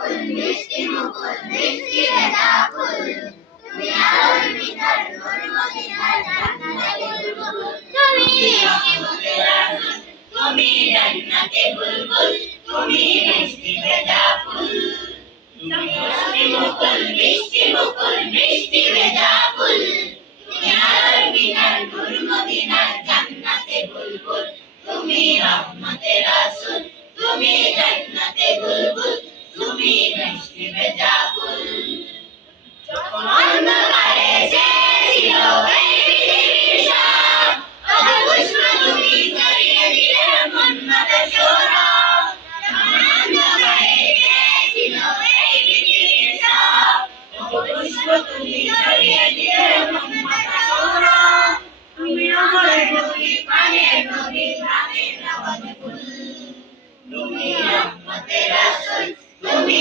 মুকুল মিষ্টি মুকুল মিষ্টি ভেজা ফুল তুমি আলোর ভিতর নূর মদিনার জান্নাতে বুলবুল তুমি রহমতের রাসূল তুমি জান্নাতে বুলবুল তুমি মিষ্টি ভেজা ফুল মিষ্টি মুকুল মিষ্টি মুকুল মিষ্টি ভেজা ফুল তুমি আলোর ভিতর নূর মদিনার জান্নাতে বুলবুল তুমি রহমতের রাসূল তুমি জান্নাতে তুমি